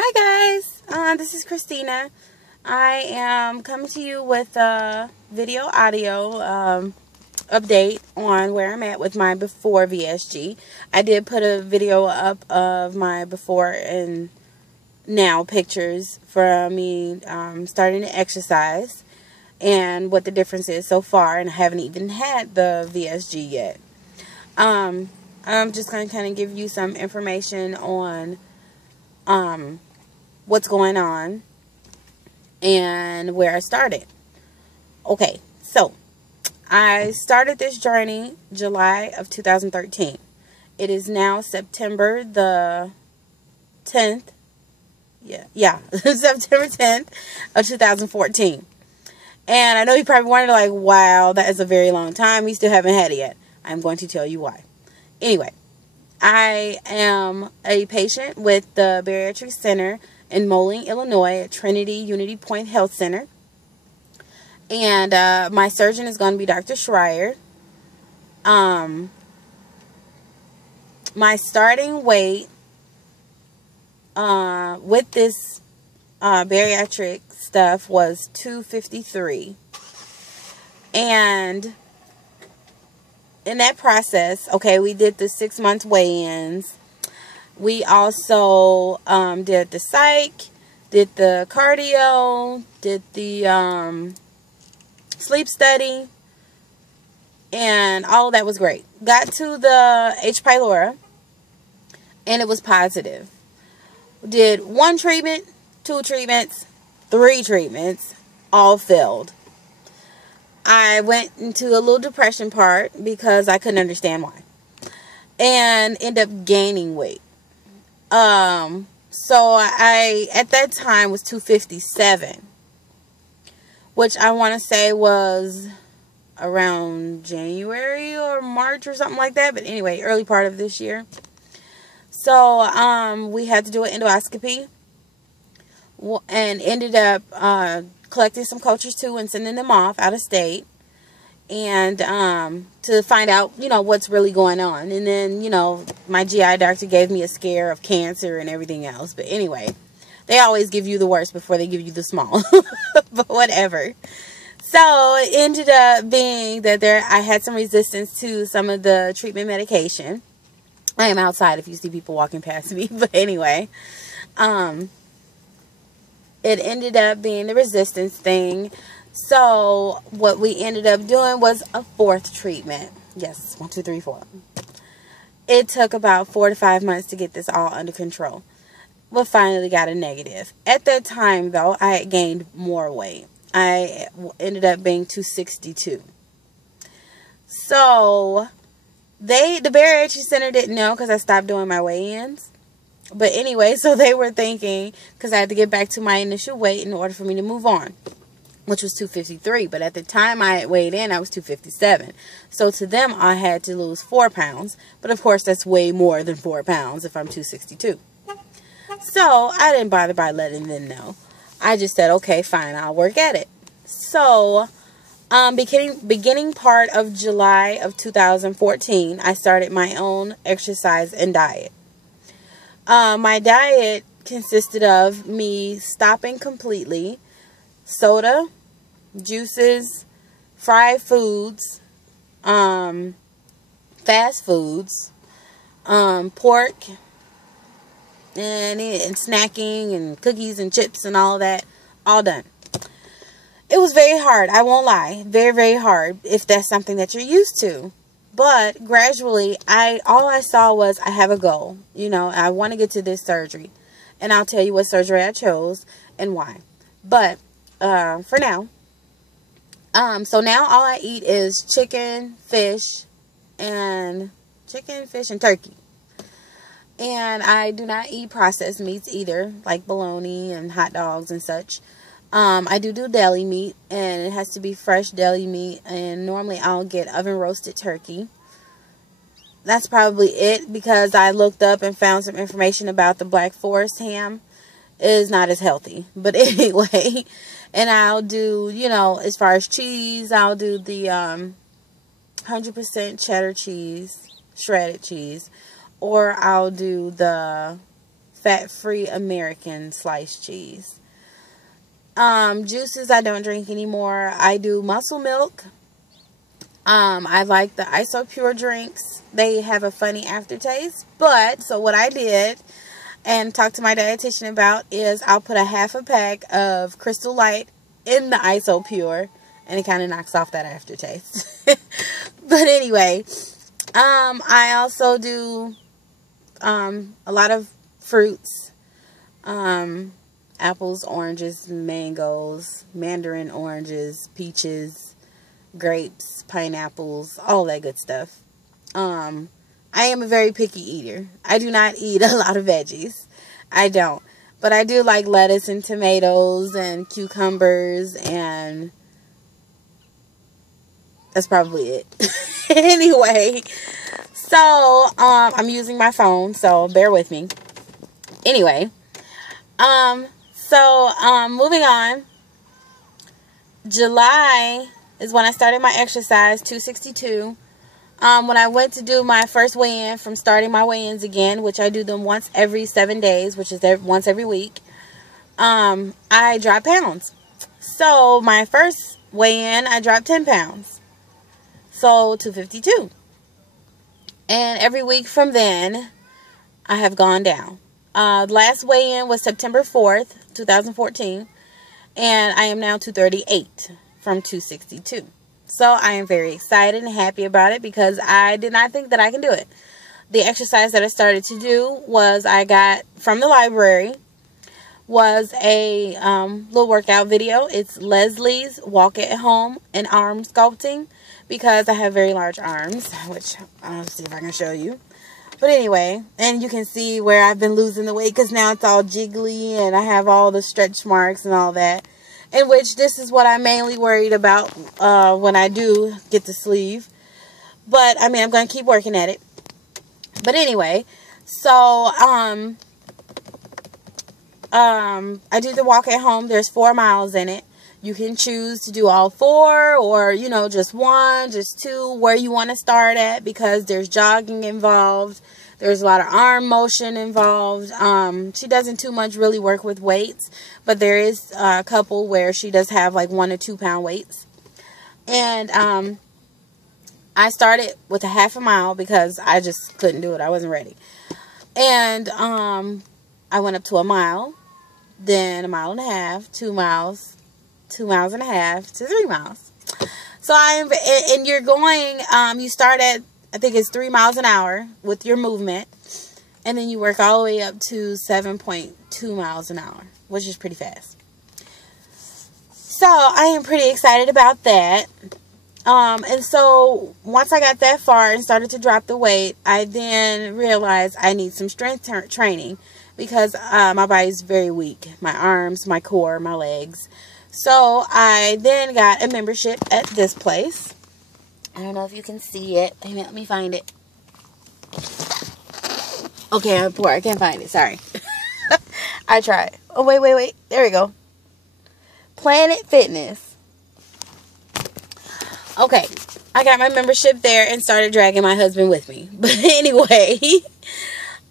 Hi guys, this is Christina. I am coming to you with a video audio update on where I'm at with my before VSG. I did put a video up of my before and now pictures for me starting to exercise and what the difference is so far, and I haven't even had the VSG yet. I'm just going to kind of give you some information on what's going on and where I started. Okay, so I started this journey July of 2013. It is now September the 10th. Yeah, September 10th of 2014. And I know you probably wondered, like, wow, that is a very long time. We still haven't had it yet. I'm going to tell you why. Anyway, I am a patient with the Bariatric Center in Moline, Illinois at Trinity Unity Point Health Center. And my surgeon is going to be Dr. Schreier. My starting weight with this bariatric stuff was 253. And in that process, okay, we did the 6 month weigh-ins. We also did the psych, did the cardio, did the sleep study, and all of that was great. Got to the H. pylori, and it was positive. Did 1 treatment, 2 treatments, 3 treatments, all failed. I went into a little depression part because I couldn't understand why, and ended up gaining weight. So I at that time was 257, which I want to say was around January or March or something like that. But anyway, early part of this year. So we had to do an endoscopy and ended up collecting some cultures too and sending them off out of state, and to find out, you know, what's really going on. And then, you know, my GI doctor gave me a scare of cancer and everything else. But anyway, they always give you the worst before they give you the small. But whatever. So it ended up being that I had some resistance to some of the treatment medication. I am outside if you see people walking past me. But anyway, it ended up being the resistance thing. So what we ended up doing was a 4th treatment. Yes, 1, 2, 3, 4. It took about 4 to 5 months to get this all under control. But finally got a negative. At that time, though, I had gained more weight. I ended up being 262. So the Bariatric Center didn't know because I stopped doing my weigh-ins. But anyway, so they were thinking, because I had to get back to my initial weight in order for me to move on, which was 253. But at the time I had weighed in, I was 257. So to them, I had to lose 4 pounds. But of course, that's way more than 4 pounds if I'm 262. So I didn't bother by letting them know. I just said, okay, fine, I'll work at it. So beginning part of July of 2014, I started my own exercise and diet. My diet consisted of me stopping completely soda, juices, fried foods, fast foods, pork, and snacking and cookies and chips and all of that, all done. It was very hard, I won't lie, very, very hard if that's something that you're used to. But gradually, all I saw was I have a goal. You know, I want to get to this surgery. And I'll tell you what surgery I chose and why. But for now, so now all I eat is chicken, fish, and turkey. And I do not eat processed meats either, like bologna and hot dogs and such. I do deli meat, and it has to be fresh deli meat, and normally I'll get oven roasted turkey. That's probably it, because I looked up and found some information about the Black Forest ham. It is not as healthy, but anyway. And I'll do, you know, as far as cheese, I'll do the 100% cheddar cheese, shredded cheese, or I'll do the fat-free American sliced cheese. Juices I don't drink anymore. I do Muscle Milk. I like the IsoPure drinks. They have a funny aftertaste. But, so what I did and talked to my dietitian about is I'll put a half a pack of Crystal Light in the IsoPure, and it kind of knocks off that aftertaste. But anyway, I also do a lot of fruits. Apples, oranges, mangoes, mandarin oranges, peaches, grapes, pineapples, all that good stuff. I am a very picky eater. I do not eat a lot of veggies. I don't. But I do like lettuce and tomatoes and cucumbers, and that's probably it. Anyway, so I'm using my phone, so bear with me. Anyway, moving on. July is when I started my exercise, 262. When I went to do my first weigh-in from starting my weigh-ins again, which I do them once every 7 days, which is once every week, I dropped pounds. So my first weigh-in, I dropped 10 pounds. So 252. And every week from then, I have gone down. Last weigh-in was September 4th, 2014. And I am now 238 from 262. So I am very excited and happy about it because I did not think that I can do it. The exercise that I started to do was I got from the library was a little workout video. It's Leslie's Walk at Home and Arm Sculpting because I have very large arms, which I'll see if I can show you. But anyway, and you can see where I've been losing the weight because now it's all jiggly and I have all the stretch marks and all that. In which this is what I'm mainly worried about when I do get the sleeve. But, I mean, I'm going to keep working at it. But anyway, so, I do the walk at home. There's 4 miles in it. You can choose to do all 4 or, you know, just 1, just 2, where you want to start at because there's jogging involved. There's a lot of arm motion involved. She doesn't too much really work with weights, but there is a couple where she does have like 1 or 2 pound weights. And I started with a half a mile because I just couldn't do it. I wasn't ready. And I went up to a mile, then a mile and a half, 2 miles, 2 miles and a half to 3 miles. So and you're going, you start at, I think it's 3 miles an hour with your movement. And then you work all the way up to 7.2 miles an hour, which is pretty fast. So I am pretty excited about that. And so once I got that far and started to drop the weight, I then realized I need some strength training because my body's very weak. My arms, my core, my legs. So I then got a membership at this place. I don't know if you can see it. Let me find it. Okay, I'm poor. I can't find it. Sorry. I tried. Oh, wait. There we go. Planet Fitness. Okay. I got my membership there and started dragging my husband with me. But anyway,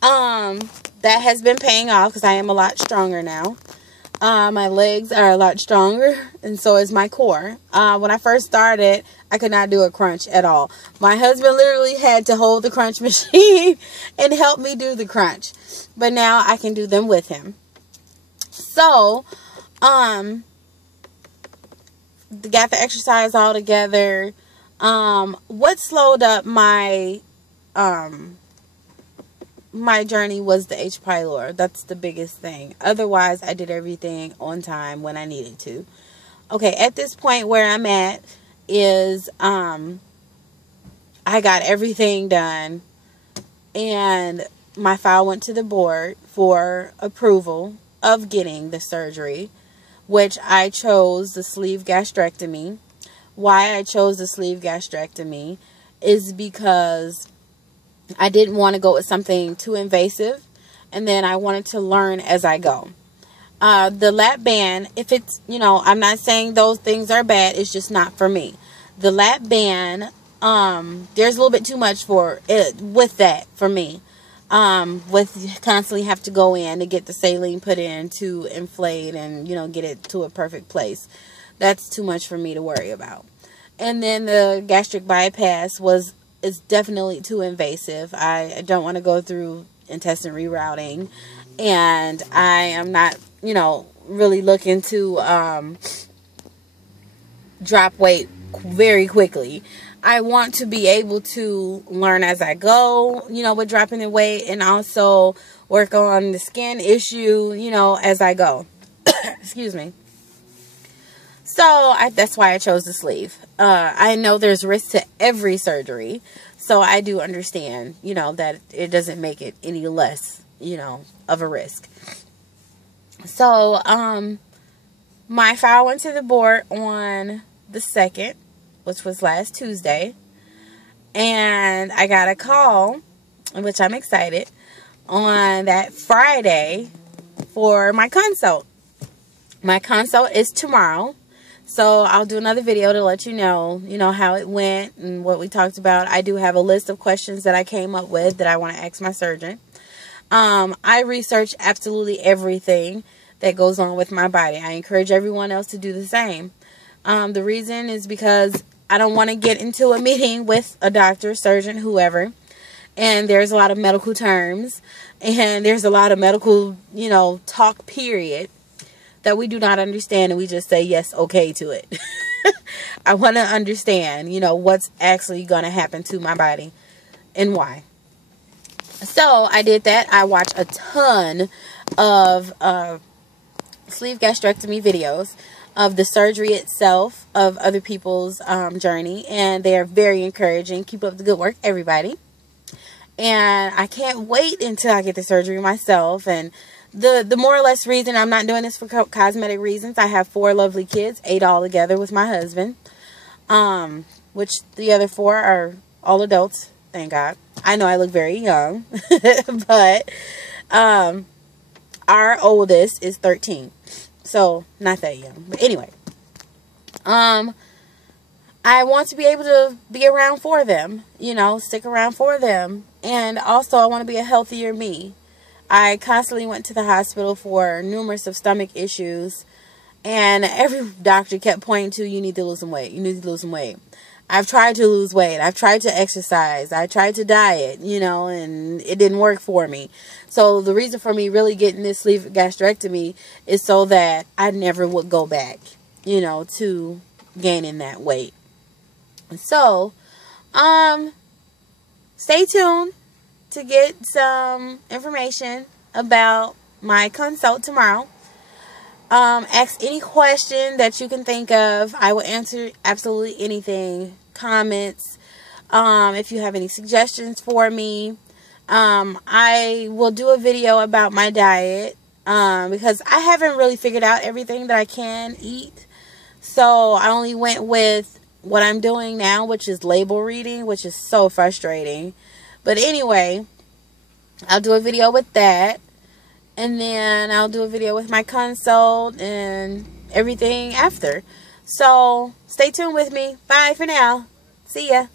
that has been paying off because I am a lot stronger now. My legs are a lot stronger, and so is my core. When I first started, I could not do a crunch at all. My husband literally had to hold the crunch machine and help me do the crunch. But now I can do them with him. So, got the exercise all together. What slowed up my journey was the H. pylori. That's the biggest thing. Otherwise, I did everything on time when I needed to. Okay, at this point where I'm at is I got everything done and my file went to the board for approval of getting the surgery, which I chose the sleeve gastrectomy. Why I chose the sleeve gastrectomy is because I didn't want to go with something too invasive, and then I wanted to learn as I go. The lap band, if it's, you know, I'm not saying those things are bad, it's just not for me. The lap band, there's a little bit too much for it with that for me. with constantly have to go in to get the saline put in to inflate and, get it to a perfect place. That's too much for me to worry about. And then the gastric bypass is definitely too invasive. I don't want to go through intestine rerouting, and I am not, really looking to drop weight very quickly. I want to be able to learn as I go, with dropping the weight, and also work on the skin issue, as I go. Excuse me. So that's why I chose the sleeve. I know there's risk to every surgery, so I do understand, that it doesn't make it any less, of a risk. So, my file went to the board on the 2nd, which was last Tuesday, and I got a call, which I'm excited, on that Friday for my consult. My consult is tomorrow. So I'll do another video to let you know, how it went and what we talked about. I do have a list of questions that I came up with that I want to ask my surgeon. I research absolutely everything that goes on with my body. I encourage everyone else to do the same. The reason is because I don't want to get into a meeting with a doctor, surgeon, whoever, and there's a lot of medical terms, and there's a lot of medical, talk, period, that we do not understand, and we just say yes, okay to it. I want to understand, what's actually going to happen to my body and why. So I did that. I watched a ton of sleeve gastrectomy videos of the surgery itself, of other people's journey, and they are very encouraging. Keep up the good work, everybody. And I can't wait until I get the surgery myself. And the more or less reason I'm not doing this for cosmetic reasons, I have 4 lovely kids, 8 all together with my husband, which the other 4 are all adults, thank God. I know I look very young, but our oldest is 13, so not that young. But anyway, I want to be able to be around for them, stick around for them, and also I want to be a healthier me. I constantly went to the hospital for numerous of stomach issues, and every doctor kept pointing to, you need to lose some weight. You need to lose some weight. I've tried to lose weight. I've tried to exercise. I tried to diet, and it didn't work for me. So the reason for me really getting this sleeve gastrectomy is so that I never would go back, to gaining that weight. So, stay tuned to get some information about my consult tomorrow. Ask any question that you can think of. I will answer absolutely anything. Comments. If you have any suggestions for me. I will do a video about my diet. Because I haven't really figured out everything that I can eat. So I only went with what I'm doing now, which is label reading, which is so frustrating. But anyway, I'll do a video with that. And then I'll do a video with my consult and everything after. So, stay tuned with me. Bye for now. See ya.